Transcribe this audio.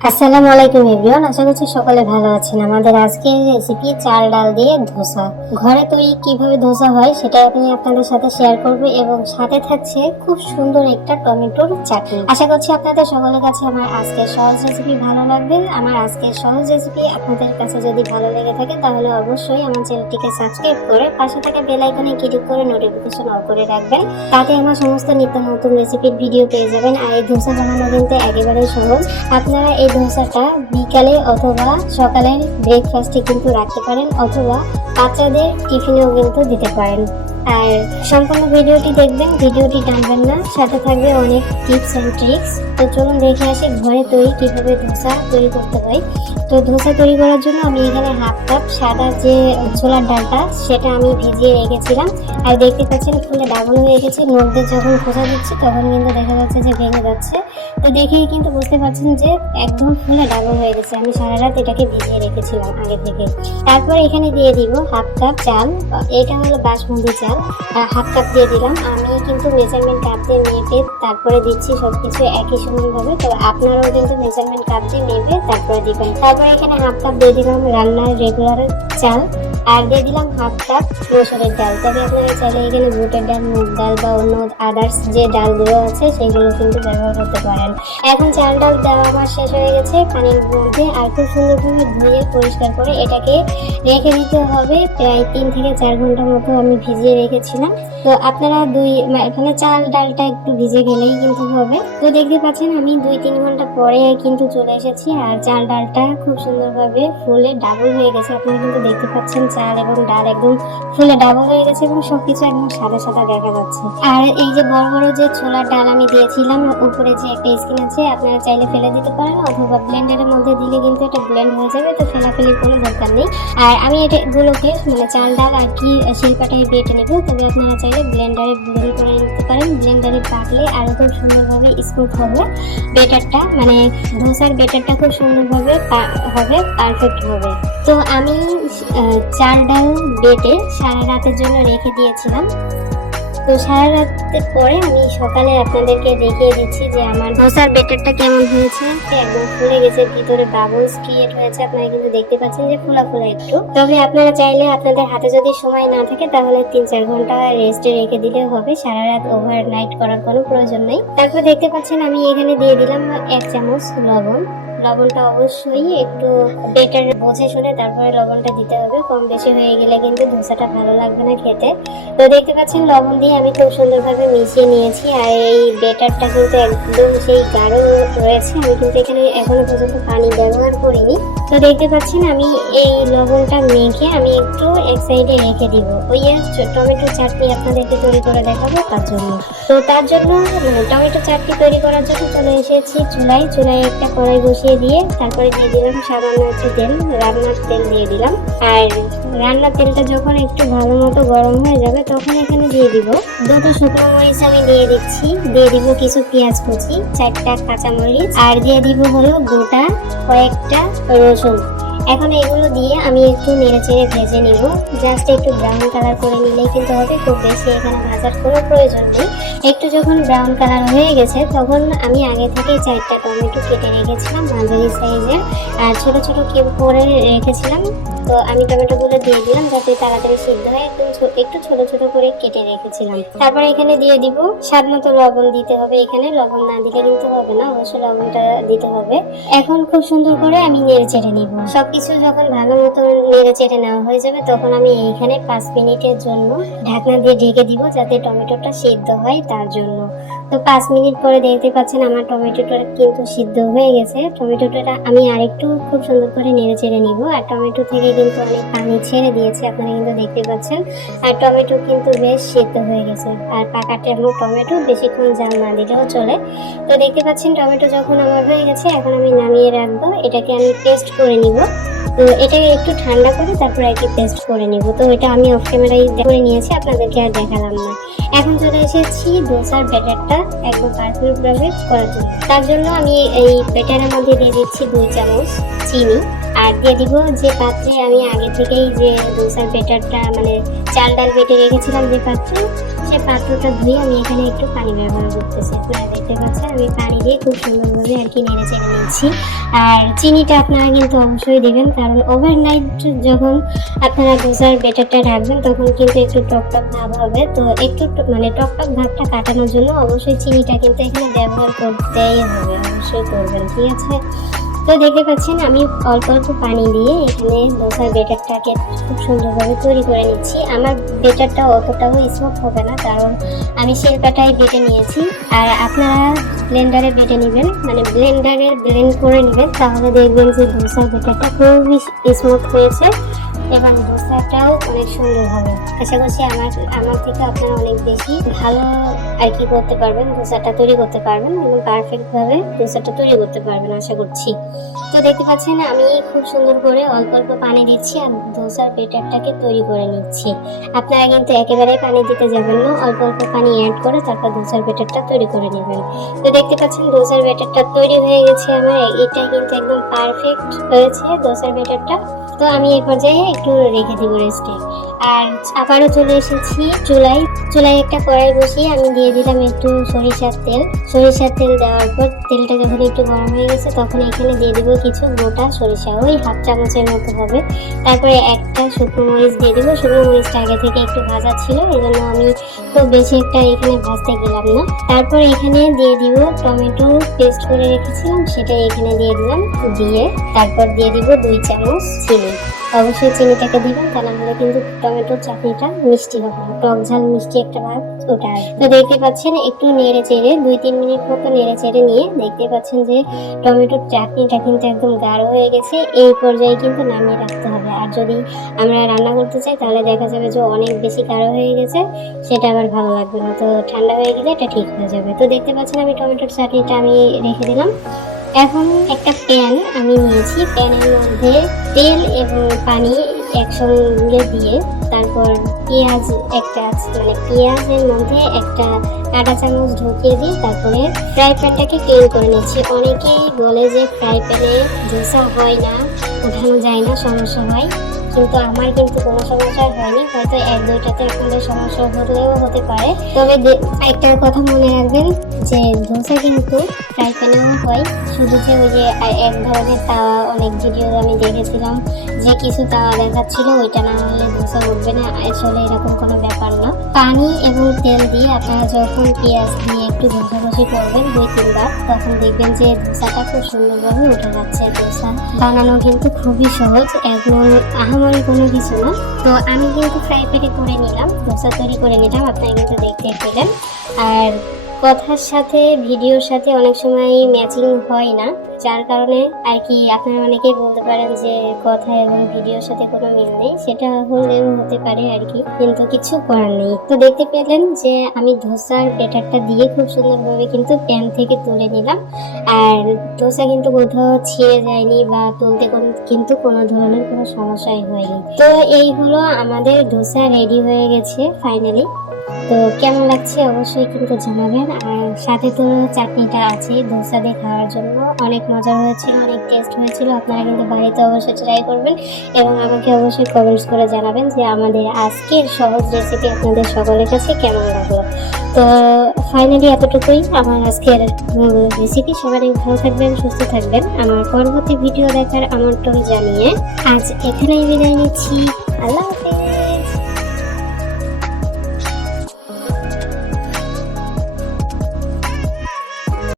আসসালামু আলাইকুম এভরিওয়ান, আশা করছি সকলে ভালো আছেন। আমাদের আজকের রেসিপি চাল, ডাল দিয়ে ধোসা। ঘরে তৈরি কীভাবে ধোসা হয় সেটা আমি আপনাদের সাথে শেয়ার করব এবং সাথে থাকছে খুব সুন্দর একটা টমেটোর চাটনি। আশা করছি আপনাদের সকলের কাছে আমার আজকের সহজ রেসিপি ভালো লাগবে। আমার আজকের সহজ রেসিপি আপনাদের কাছে যদি ভালো লেগে থাকে তাহলে অবশ্যই আমার চ্যানেলটিকে সাবস্ক্রাইব করে পাশে থাকা বেল আইকনে ক্লিক করে নোটিফিকেশন অন করে রাখবেন। তাতে আমার সমস্ত নিত্য নতুন রেসিপির ভিডিও পেয়ে যাবেন। আর এই ধোসা বানানো কিন্তু একেবারেই সহজ। আপনারা এই ধোসাটা বিকালে অথবা সকালের ব্রেকফাস্টে কিন্তু রাখতে পারেন, অথবা বাচ্চাদের টিফিনেও কিন্তু দিতে পারেন। আর সম্পূর্ণ ভিডিওটি দেখবেন, ভিডিওটি টানবেন না। সাথে থাকবে অনেক টিপস অ্যান্ড ট্রিক্স তো চলুন দেখে আসি ঘরে তৈরি কীভাবে ধোসা তৈরি করতে হয়। তো ধোসা তৈরি করার জন্য আমি এখানে হাফ কাপ সাদা যে ছোলার ডালটা, সেটা আমি ভিজিয়ে রেখেছিলাম। আর দেখতে পাচ্ছেন, ফুলে ডাবল হয়ে গেছে মধ্যে যখন খোসা দিচ্ছি, তখন কিন্তু দেখা যাচ্ছে যে ভেঙে যাচ্ছে। তো দেখেই কিন্তু বুঝতে পারছেন যে একদম ফুলে ডাবল হয়ে গেছে। আমি সারা রাত এটাকে ভিজিয়ে রেখেছিলাম আগে থেকে। তারপর এখানে দিয়ে দিব হাফ কাপ চাল। এটা হলো বাসমতি চাল। হাফ কাপ দিয়ে দিলাম। আমি কিন্তু মেজারমেন্ট কাপ দিয়ে মেপে তারপরে দিচ্ছি সবকিছু একই সমানভাবে। তো আপনারাও কিন্তু মেজারমেন্ট কাপ দিয়ে মেপে তারপরে দিবেন। তারপর এখানে হাফ কাপ দিয়ে দিলাম রান্নার রেগুলার চাল। আর দিয়ে দিলাম হাফ কাপ মসুরের ডাল। তবে আপনারা চাইলে এখানে বুটের ডাল, মুগ ডাল বা অন্য আদার্স যে ডালগুলো আছে সেগুলো কিন্তু ব্যবহার করতে পারেন। এখন চাল ডাল দেওয়া আমার শেষ হয়ে গেছে পানির মধ্যে। আর খুব সুন্দরভাবে ধুয়ে পরিষ্কার করে এটাকে রেখে দিতে হবে। প্রায় তিন থেকে চার ঘণ্টা মতো আমি ভিজিয়ে রেখেছিলাম। তো আপনারা দুই এখানে চাল ডালটা একটু ভিজে গেলেই কিন্তু হবে। তো দেখতে পাচ্ছেন আমি দুই তিন ঘণ্টা পরে কিন্তু চলে এসেছি। আর চাল ডালটা খুব সুন্দরভাবে ফুলে ডাবল হয়ে গেছে। আপনারা কিন্তু দেখতে পাচ্ছেন চাল এবং ডাল একদম ফুলে ডাবল হয়ে গেছে এবং সবকিছু একদম সাদা সাদা দেখা যাচ্ছে। আর এই যে বড় বড় যে ছোলার ডাল আমি দিয়েছিলাম, উপরে যে একটা স্কিন আছে, আপনারা চাইলে ফেলে দিতে পারেন অথবা ব্লেন্ডারের মধ্যে দিলে কিন্তু এটা ব্লেন্ড হয়ে যাবে, তো ফেলাফেলির কোনো দরকার নেই। আর আমি এটা এগুলোকে মানে চাল, ডাল আর কি শিল্পাটাই বেটে নেব, তবে আপনারা চাইলে ব্লেন্ডারে ব্লেন্ড করে নিতে পারেন। ব্লেন্ডারে বাটলে আরও খুব সুন্দরভাবে স্মুথ হবে। বেটারটা মানে ধোসার বেটারটা খুব সুন্দরভাবে হবে পারফেক্ট হবে। তো আমি চাল ডাল বেটে সারা রাতের জন্য রেখে দিয়েছিলাম। তো সারা রাতের পরে আমি সকালে আপনাদেরকে দেখিয়ে দিচ্ছি যে আমার ধোসার বেটারটা কেমন হয়েছে। একদম ফুলে গেছে, ভিতরে বাবলস ক্রিয়েট হয়েছে। আপনারা কিন্তু দেখতে পাচ্ছেন যে ফুলা ফুলা একটু। তবে আপনারা চাইলে আপনাদের হাতে যদি সময় না থাকে, তাহলে তিন চার ঘণ্টা রেস্টে রেখে দিলে হবে। সারা রাত ওভার নাইট করার কোনো প্রয়োজন নেই। তারপর দেখতে পাচ্ছেন আমি এখানে দিয়ে দিলাম এক চামচ লবণ। লবণটা অবশ্যই একটু বেটার বোঝে শুনে তারপরে লবণটা দিতে হবে। কম বেশি হয়ে গেলে কিন্তু ধোসাটা ভালো লাগবে না খেতে। তো দেখতে পাচ্ছেন, লবণ দিয়ে আমি খুব সুন্দরভাবে মিশিয়ে নিয়েছি আর এই বেটারটা কিন্তু একদম সেই গাঢ় রয়েছে। আমি কিন্তু এখানে এখনও পর্যন্ত পানি ব্যবহার করিনি। তো দেখতে পাচ্ছেন আমি এই লবণটা মেখে আমি একটু এক সাইডে রেখে দিব। ওই টমেটো চাটনি আপনাদেরকে তৈরি করে দেখাবো তার জন্য। তো তার জন্য মানে টমেটো চাটনি তৈরি করার জন্য চলে এসেছি চুলায়। চুলায় একটা কড়াই বসিয়ে দিয়ে তারপরে দিয়ে দিলাম সামান্য একটু তেল, রান্নার তেল দিয়ে দিলাম। আর রান্নার তেলটা যখন একটু ভালো মতো গরম হয়ে যাবে তখন এখানে দিয়ে দিব দুটো শুকনো মরিচ আমি দিয়ে দিচ্ছি। দিয়ে দিব কিছু পেঁয়াজ কুচি, চারটা কাঁচা মরিচ আর দিয়ে দিব হলো গোটা কয়েকটা রসুন। そう。এখন এগুলো দিয়ে আমি একটু নেড়ে চেড়ে ভেজে নিব। জাস্ট একটু ব্রাউন কালার করে নিলেই কিন্তু হবে। খুব বেশি এখানে ভাজার কোনো প্রয়োজন নেই। একটু যখন ব্রাউন কালার হয়ে গেছে, তখন আমি আগে থেকে চারটা টমেটো কেটে রেখেছিলাম, মাঝারি সাইজের। আর ছোট ছোট কিউব করে রেখেছিলাম। তো আমি টমেটোগুলো দিয়ে দিলাম, যাতে তাড়াতাড়ি সিদ্ধ হয় একদম একটু ছোট ছোট করে কেটে রেখেছিলাম। তারপর এখানে দিয়ে দিব, স্বাদ মতো লবণ দিতে হবে এখানে। লবণ না দিলে কিন্তু হবে না, অবশ্যই লবণটা দিতে হবে। এখন খুব সুন্দর করে আমি নেড়ে চেড়ে নিব। সবকিছু যখন ভালো মতো নেড়ে চেড়ে নেওয়া হয়ে যাবে, তখন আমি এইখানে পাঁচ মিনিটের জন্য ঢাকনা দিয়ে ঢেকে দিব যাতে টমেটোটা সিদ্ধ হয় তার জন্য। তো পাঁচ মিনিট পরে দেখতে পাচ্ছেন আমার টমেটোটা কিন্তু সিদ্ধ হয়ে গেছে। টমেটোটা আমি আরেকটু খুব সুন্দর করে নেড়ে চেড়ে নিব। আর টমেটো থেকে কিন্তু অনেক পানি ছেড়ে দিয়েছে আপনারা কিন্তু দেখতে পাচ্ছেন। আর টমেটো কিন্তু বেশ সিদ্ধ হয়ে গেছে। আর পাকা টেমো টমেটো বেশিক্ষণ জাল না দিলেও চলে। তো দেখতে পাচ্ছেন টমেটো যখন আমার হয়ে গেছে, এখন আমি নামিয়ে রাখব। এটাকে আমি পেস্ট করে নিব। এটাকে একটু ঠান্ডা করে তারপর আর কি পেস্ট করে নিব। তো এটা আমি অফ ক্যামেরায় করে নিয়েছি, আপনাদেরকে আর দেখালাম না। এখন চলে এসেছি দোসার ব্যাটারটা একদম পারফেক্টভাবে করার জন্য। তার জন্য আমি এই ব্যাটারের মধ্যে দিয়ে দিচ্ছি দুই চামচ চিনি। আর দিয়ে দিব। যে পাত্রে আমি আগে থেকেই যে দোসার বেটারটা মানে চাল ডাল বেটে রেখেছিলাম যে পাত্রে, সে পাত্রটা ধুয়ে আমি এখানে একটু পানি ব্যবহার করতেছি। আপনারা দেখতে পাচ্ছেন, আমি পানি দিয়ে খুব সুন্দরভাবে আর কি নেড়ে চেড়ে নিচ্ছি। আর চিনিটা আপনারা কিন্তু অবশ্যই দেবেন, কারণ ওভারনাইট যখন আপনারা দোসার বেটারটা রাখবেন তখন কিন্তু একটু টক টক ভাব হবে। তো একটু মানে টক টক ভাবটা কাটানোর জন্য অবশ্যই চিনিটা কিন্তু এখানে ব্যবহার করতেই হবে। অবশ্যই করবেন, ঠিক আছে? তো দেখতে পাচ্ছেন, আমি অল্প অল্প পানি দিয়ে এখানে দোসার বেটারটাকে খুব সুন্দরভাবে তৈরি করে নিচ্ছি। আমার বেটারটা অতটাও স্মুথ হবে না, কারণ আমি শিল্পাটাই বেটে নিয়েছি। আর আপনারা ব্লেন্ডারে বেটে নেবেন মানে ব্লেন্ডারে ব্লেন্ড করে নেবেন, তাহলে দেখবেন যে দোসার বেটারটা খুবই স্মুথ হয়েছে। এবং দোসাটাও অনেক সুন্দর হবে। আশা করছি আমার আমার থেকে আপনারা অনেক বেশি ভালো আর কি করতে পারবেন, দোসাটা তৈরি করতে পারবেন এবং পারফেক্টভাবে দোসাটা তৈরি করতে পারবেন আশা করছি। তো দেখতে পাচ্ছেন, আমি খুব সুন্দর করে অল্প অল্প পানি দিচ্ছি আর দোসার বেটারটাকে তৈরি করে নিচ্ছি। আপনারা কিন্তু একেবারে পানি দিতে যাবেন না, অল্প অল্প পানি অ্যাড করে তারপর দোসার বেটারটা তৈরি করে নেবেন। তো দেখতে পাচ্ছেন, দোসার বেটারটা তৈরি হয়ে গেছে আমার এটা কিন্তু একদম পারফেক্ট হয়েছে দোসার বেটারটা তো আমি এই পর্যায়ে একটু রেখে দিব রেস্টে আর আবারও চলে এসেছি চুলাই। চুলাই একটা কড়াই বসিয়ে আমি দিয়ে দিলাম একটু সরিষার তেল। সরিষার তেল দেওয়ার পর তেলটা যখন একটু গরম হয়ে গেছে, তখন এখানে দিয়ে দিব কিছু গোটা সরিষা। ওই হাফ চামচের মতো হবে। তারপরে একটা শুকনো মরিচ দিয়ে দিব। শুকনো মরিচটা আগে থেকে একটু ভাজা ছিল এই জন্য আমি খুব বেশি একটা এখানে ভাজতে গেলাম না। তারপর এখানে দিয়ে দিব টমেটো পেস্ট করে রেখেছিলাম সেটা এখানে দিয়ে দিলাম। দিয়ে তারপর দিয়ে দিব দুই চামচ চিনি। অবশ্যই চিনিটাকে দিবেন, তা না হলে কিন্তু টমেটোর চাটনিটা মিষ্টি হবে। টক ঝাল মিষ্টি একটা ভাব ওটা তো দেখতে পাচ্ছেন, একটু নেড়ে চেড়ে, দুই তিন মিনিট মতো নেড়ে চেড়ে নিয়ে দেখতে পাচ্ছেন যে টমেটোর চাটনিটা কিন্তু একদম গাঢ় হয়ে গেছে, এই পর্যায়ে কিন্তু নামিয়ে রাখতে হবে। আর যদি আমরা রান্না করতে চাই, তাহলে দেখা যাবে যে অনেক বেশি গাঢ় হয়ে গেছে, সেটা আবার ভালো লাগবে না। তো ঠান্ডা হয়ে গেলে এটা ঠিক হয়ে যাবে। তো দেখতে পাচ্ছেন আমি টমেটোর চাটনিটা আমি রেখে দিলাম। এখন একটা প্যান আমি নিয়েছি। প্যানের মধ্যে তেল এবং পানি একসঙ্গে দিয়ে তারপর পেঁয়াজ একটা মানে পেঁয়াজের মধ্যে একটা কাঁটা চামচ ঢুকিয়ে দিই তারপরে ফ্রাই প্যানটাকে ক্লিন করে নিচ্ছি অনেকেই বলে যে ফ্রাই প্যানে ধোসা হয় না উঠানো যায় না, সমস্যা হয়। কিন্তু আমার কিন্তু কোনো সমস্যা হয়নি। হয়তো এক দুইটাতে আপনাদের সমস্যা হলেও হতে পারে। তবে দে- একটা কথা মনে রাখবেন যে ধোসা কিন্তু ফ্রাই প্যানেও হয়। শুধু যে ওই যে এক ধরনের তাওয়া, অনেক ভিডিও আমি দেখেছিলাম যে কিছু তাওয়া দেখাচ্ছিল, ওইটা না হলে ধোসা উঠবে না। আসলে এরকম কোনো ব্যাপার না। পানি এবং তেল দিয়ে আপনারা যখন পেঁয়াজ দিয়ে একটু ঘষাঘষি করবেন, দুই তিনবার। তখন দেখবেন যে ধোসাটা খুব সুন্দরভাবে উঠে যাচ্ছে ধোসা বানানো কিন্তু খুবই সহজ, একদম আহামরি কোনো কিছু না। তো আমি কিন্তু ফ্রাই প্যানে করে নিলাম, ধোসা তৈরি করে নিলাম, আপনারা কিন্তু দেখতে পেলেন। আর কথার সাথে, ভিডিওর সাথে অনেক সময় ম্যাচিং হয় না। যার কারণে আর কি আপনারা অনেকেই বলতে পারেন যে কথা এবং ভিডিওর সাথে কোনো মিল নেই। সেটা হলেও হতে পারে আর কি, কিন্তু কিছু করার নেই। তো দেখতে পেলেন যে আমি ধোসার বেটারটা দিয়ে খুব সুন্দরভাবে কিন্তু প্যান থেকে তুলে নিলাম। আর ধোসা কিন্তু কোথাও ছিঁড়ে যায়নি বা তুলতে কোন- কিন্তু কোনো ধরনের কোনো সমস্যাই হয়নি। তো এই হলো আমাদের ধোসা রেডি হয়ে গেছে ফাইনালি তো কেমন লাগছে অবশ্যই কিন্তু জানাবেন। আর সাথে তো চাটনিটা আছে, ধোসা দিয়ে খাওয়ার জন্য। অনেক মজা হয়েছিল, অনেক টেস্ট হয়েছিল। আপনারা কিন্তু বাড়িতে অবশ্যই ট্রাই করবেন এবং আমাকে অবশ্যই কমেন্টস করে জানাবেন যে আমাদের আজকের সহজ রেসিপি আপনাদের সকলের কাছে কেমন লাগল। তো ফাইনালি এতটুকুই। আমার আজকের রেসিপি সবাই ভালো থাকবেন, সুস্থ থাকবেন। আমার পরবর্তী ভিডিও দেখার আমন্ত্রণ জানিয়ে আজ এখানেই বিদায় নিচ্ছি। আল্লাহ।